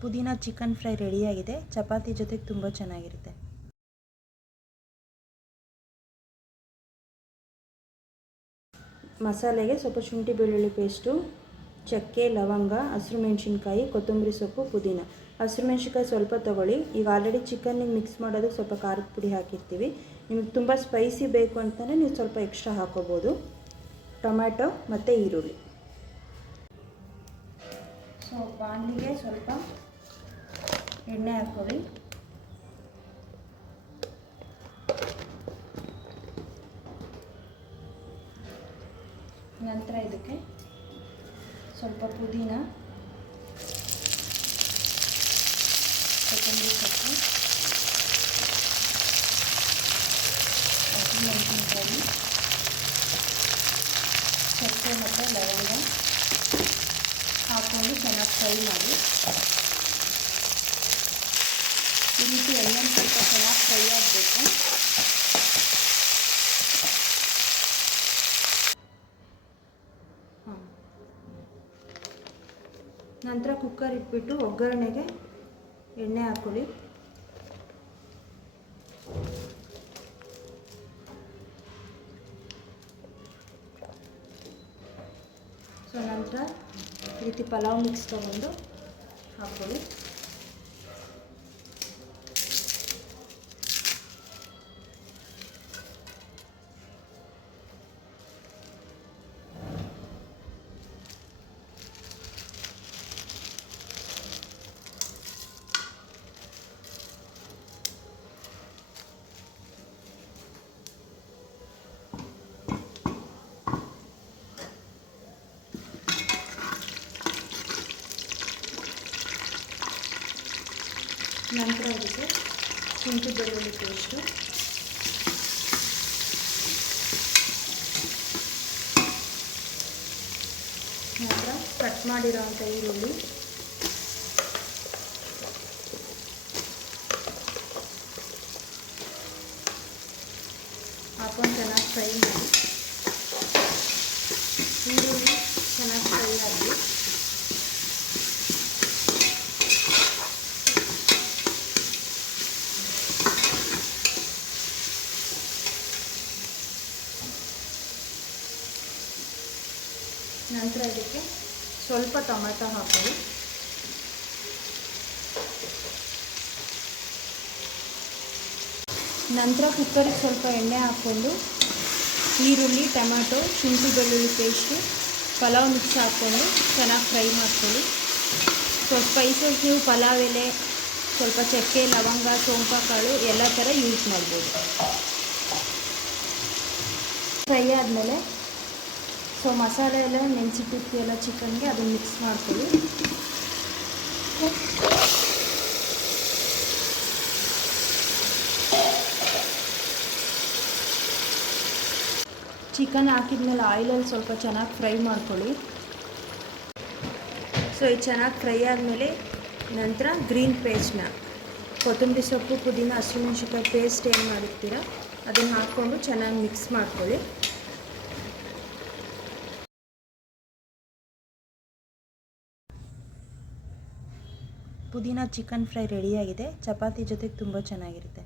ಪುದೀನ chicken fry ರೆಡಿಯಾಗಿದೆ. ಚಪಾತಿ ಜೊತೆಗೆ ತುಂಬ ಚೆನ್ನಾಗಿರುತ್ತೆ. ಮಸಾಲೆಗೆ ಸ್ವಲ್ಪ ಶುಂಠಿ ಬೆಳ್ಳುಳ್ಳಿ ಪೇಸ್ಟು, ಚಕ್ಕೆ, ಲವಂಗ, ಹಸಿರು ಮೆಣಸಿನ್ಕಾಯಿ, ಕೊತ್ತಂಬರಿ ಸೊಪ್ಪು, ಪುದೀನ. ಹಸಿರು ಮೆಣಸಿನ್ಕಾಯಿ ಸ್ವಲ್ಪ ತೊಗೊಳ್ಳಿ. ಈಗ ಆಲ್ರೆಡಿ ಚಿಕನ್ನಿಗೆ ಮಿಕ್ಸ್ ಮಾಡೋದು ಸ್ವಲ್ಪ ಖಾರದ ಪುಡಿ ಹಾಕಿರ್ತೀವಿ. ನಿಮಗೆ ತುಂಬ ಸ್ಪೈಸಿ ಬೇಕು ಅಂತಲೇ ನೀವು ಸ್ವಲ್ಪ ಎಕ್ಸ್ಟ್ರಾ ಹಾಕೋಬೋದು. ಟೊಮ್ಯಾಟೊ ಮತ್ತು ಈರುಳ್ಳಿ. ಸೊ ಬಾಣಲಿಗೆ ಸ್ವಲ್ಪ ಎಣ್ಣೆ ಹಾಕ್ಕೊಳ್ಳಿ. ನಂತರ ಇದಕ್ಕೆ ಸ್ವಲ್ಪ ಪುದೀನ, ಕೊತ್ತಂಬರಿ ಸೊಪ್ಪು, ಹಸಿಮೆಣಸಿನಕಾಯಿ, ಚಕ್ಕೆ ಮತ್ತು ಲವಂಗ ಹಾಕ್ಕೊಂಡು ಚೆನ್ನಾಗಿ ಫ್ರೈ ಮಾಡಿ. ಈ ರೀತಿ ಎಣ್ಣೆ ಸ್ವಲ್ಪ ಚೆನ್ನಾಗಿ ಫ್ರೈ ಆಗಬೇಕು. ನಂತರ ಕುಕ್ಕರ್ ಇಟ್ಬಿಟ್ಟು ಒಗ್ಗರಣೆಗೆ ಎಣ್ಣೆ ಹಾಕ್ಕೊಳ್ಳಿ. ಸೊ ನಂತರ ಈ ರೀತಿ ಪಲಾವ್ ಮಿಕ್ಸ್ ತೊಗೊಂಡು ಹಾಕ್ಕೊಳ್ಳಿ. ನಂತರ ಅದಕ್ಕೆ ಶುಂಠಿ ಬೆಳ್ಳುಳ್ಳಿ ಪೇಸ್ಟು, ನಂತರ ಕಟ್ ಮಾಡಿರೋವಂಥ ಈರುಳ್ಳಿ, ಹಾಕೊಂಡು ಚೆನ್ನಾಗಿ ಫ್ರೈ ಮಾಡಿ. ಈರುಳ್ಳಿ ಚೆನ್ನಾಗಿ ಫ್ರೈ ಆಗಿ ನಂತರ ಇದಕ್ಕೆ ಸ್ವಲ್ಪ ಟೊಮೆಟೊ ಹಾಕೊಳ್ಳಿ. ನಂತರ ಕುಕ್ಕರಿಗೆ ಸ್ವಲ್ಪ ಎಣ್ಣೆ ಹಾಕ್ಕೊಂಡು ಈರುಳ್ಳಿ, ಟೊಮೆಟೊ, ಶುಂಠಿ ಬೆಳ್ಳುಳ್ಳಿ ಪೇಸ್ಟು, ಪಲಾವ್ ಮಿಕ್ಸ್ ಹಾಕ್ಕೊಂಡು ಚೆನ್ನಾಗಿ ಫ್ರೈ ಮಾಡ್ಕೊಳ್ಳಿ. ಸೊ ಸ್ಪೈಸಸ್ ನೀವು ಪಲಾವ್ ಎಲೆ, ಸ್ವಲ್ಪ ಚಕ್ಕೆ, ಲವಂಗ, ಸೋಂಪು ಕಾಳು ಎಲ್ಲ ಥರ ಯೂಸ್ ಮಾಡ್ಬೋದು. ಫ್ರೈ ಆದಮೇಲೆ ಸೊ ಮಸಾಲೆ ಎಲ್ಲ ನೆನೆಸಿಟ್ಟಿರ್ತೀವಲ್ಲ ಚಿಕನ್ಗೆ, ಅದನ್ನು ಮಿಕ್ಸ್ ಮಾಡ್ಕೊಳ್ಳಿ. ಚಿಕನ್ ಹಾಕಿದ್ಮೇಲೆ ಆಯಿಲಲ್ಲಿ ಸ್ವಲ್ಪ ಚೆನ್ನಾಗಿ ಫ್ರೈ ಮಾಡ್ಕೊಳ್ಳಿ. ಸೊ ಇದು ಚೆನ್ನಾಗಿ ಫ್ರೈ ಆದಮೇಲೆ ನಂತರ ಗ್ರೀನ್ ಪೇಸ್ಟ್ನ, ಕೊತ್ತಂಬರಿ ಸೊಪ್ಪು, ಪುದೀನ, ಹಸಿಮೆಣಸಿನ್ಕಾಯಿ ಪೇಸ್ಟ್ ಏನು ಮಾಡಿರ್ತೀರ ಅದನ್ನು ಹಾಕ್ಕೊಂಡು ಚೆನ್ನಾಗಿ ಮಿಕ್ಸ್ ಮಾಡ್ಕೊಳ್ಳಿ. ಪುದೀನ ಚಿಕನ್ ಫ್ರೈ ರೆಡಿಯಾಗಿದೆ. ಚಪಾತಿ ಜೊತೆಗೆ ತುಂಬ ಚೆನ್ನಾಗಿರುತ್ತೆ.